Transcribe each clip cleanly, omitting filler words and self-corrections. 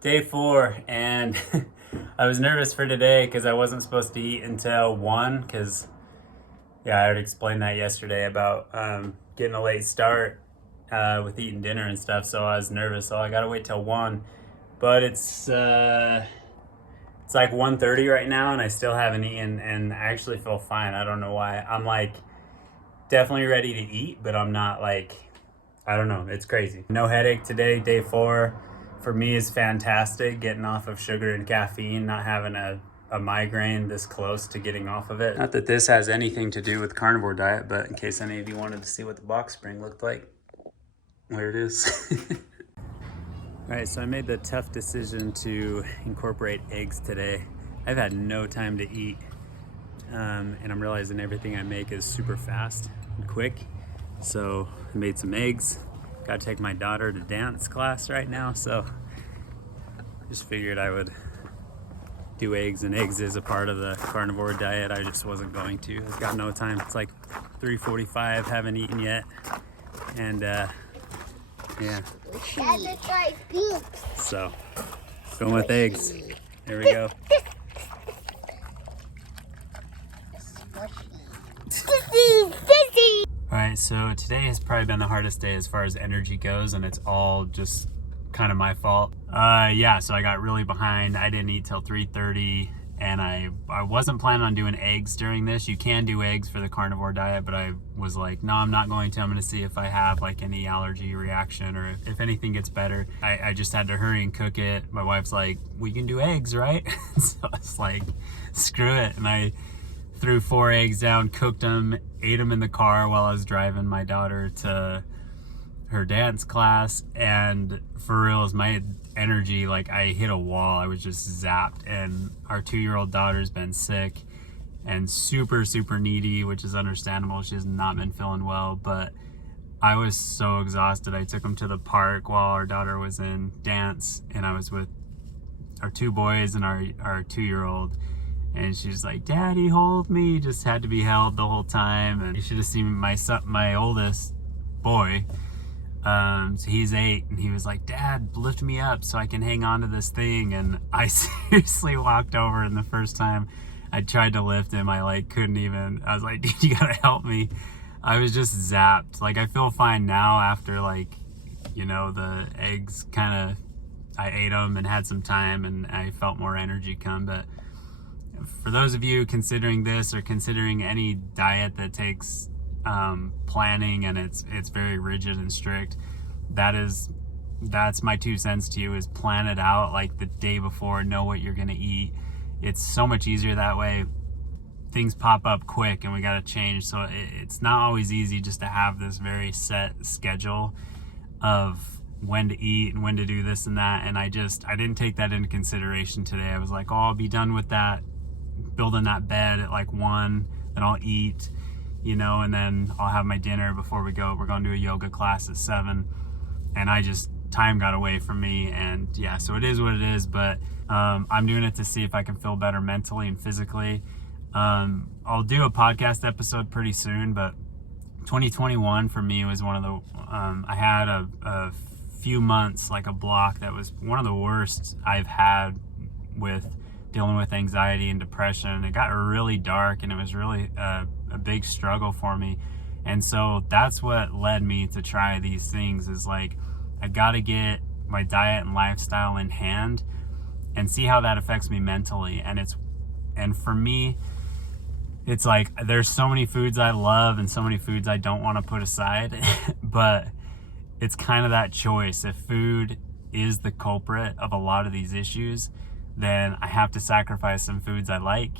Day 4, and I was nervous for today because I wasn't supposed to eat until 1 because, I already explained that yesterday about getting a late start with eating dinner and stuff, so I was nervous, so I gotta wait till 1. But it's like 1:30 right now, and I still haven't eaten, and I actually feel fine. I don't know why. I'm like definitely ready to eat, but I'm not like, I don't know, it's crazy. No headache today. Day 4 for me is fantastic, getting off of sugar and caffeine, not having a migraine this close to getting off of it. Not that this has anything to do with Carnivore Diet, but in case any of you wanted to see what the box spring looked like, there it is. All right, so I made the tough decision to incorporate eggs today. I've had no time to eat, and I'm realizing everything I make is super fast and quick. So I made some eggs. Got to take my daughter to dance class right now, so just figured I would do eggs, and eggs is a part of the carnivore diet. I just wasn't going to. I've got no time. It's like 3:45, haven't eaten yet, and yeah. So going with eggs. There we go. Alright, so today has probably been the hardest day as far as energy goes, and it's all just kind of my fault. So I got really behind. I didn't eat till 3:30, and I wasn't planning on doing eggs during this. You can do eggs for the carnivore diet, but I was like, no, I'm not going to. I'm going to see if I have like any allergy reaction or if anything gets better. I just had to hurry and cook it. My wife's like, we can do eggs, right? So I was like, screw it. And I threw 4 eggs down, cooked them, ate them in the car while I was driving my daughter to her dance class. And for reals, my energy, like I hit a wall. I was just zapped. And our 2-year-old daughter's been sick and super needy, which is understandable. She has not been feeling well, but I was so exhausted. I took them to the park while our daughter was in dance, and I was with our 2 boys and our 2-year-old. And she's like, Daddy, hold me. Just had to be held the whole time. And you should have seen my oldest boy. So he's 8, and he was like, Dad, lift me up so I can hang on to this thing. And I seriously walked over, and the first time I tried to lift him, I like couldn't even. I was like, dude, you gotta help me. I was just zapped. Like I feel fine now after like, the eggs kind of, I ate them and had some time, and I felt more energy come. But for those of you considering this or considering any diet that takes planning and it's very rigid and strict, that's my 2 cents to you, is plan it out like the day before, know what you're gonna eat. It's so much easier that way. Things pop up quick and we gotta change, so it's not always easy just to have this very set schedule of when to eat and when to do this and that. And I didn't take that into consideration today. I was like, I'll be done with that, building that bed at like 1, then I'll eat, and then I'll have my dinner before we go. We're going to do a yoga class at 7, and time got away from me, and yeah, so it is what it is. But I'm doing it to see if I can feel better mentally and physically. I'll do a podcast episode pretty soon, but 2021 for me was one of the I had a few months, like a block that was one of the worst I've had with dealing with anxiety and depression. It got really dark, and it was really a big struggle for me. And so that's what led me to try these things, is like, I got to get my diet and lifestyle in hand and see how that affects me mentally. And for me, it's like, there's so many foods I love and so many foods I don't want to put aside, but it's kind of that choice. If food is the culprit of a lot of these issues, then I have to sacrifice some foods I like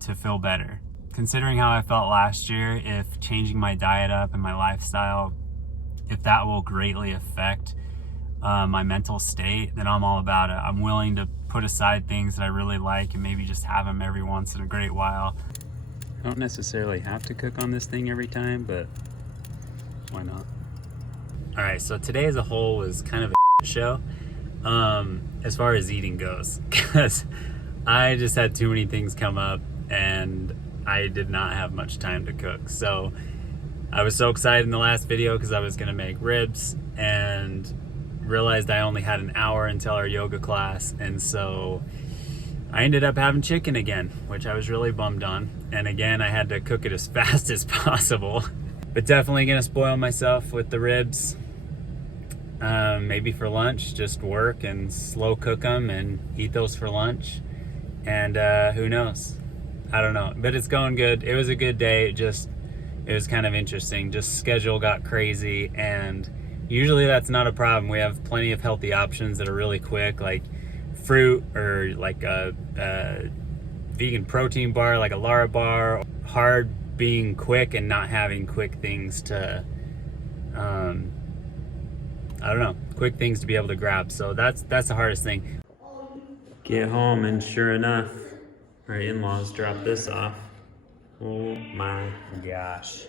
to feel better. Considering how I felt last year, if changing my diet up and my lifestyle, if that will greatly affect my mental state, then I'm all about it. I'm willing to put aside things that I really like and maybe just have them every once in a great while. I don't necessarily have to cook on this thing every time, but why not? All right, so today as a whole was kind of a show. As far as eating goes, because I just had too many things come up and I did not have much time to cook. So I was so excited in the last video because I was gonna make ribs, and realized I only had an hour until our yoga class, and so I ended up having chicken again, which I was really bummed on. And again, I had to cook it as fast as possible. But definitely gonna spoil myself with the ribs. Maybe for lunch, just work and slow cook them and eat those for lunch. And who knows? I don't know, but it's going good. It was a good day. It was kind of interesting. Just schedule got crazy, and usually that's not a problem. We have plenty of healthy options that are really quick, like fruit or like a vegan protein bar, like a Lara bar. Hard being quick and not having quick things to, I don't know, quick things to be able to grab. So that's the hardest thing. Get home and sure enough, our in-laws dropped this off. Oh my gosh.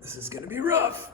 This is gonna be rough.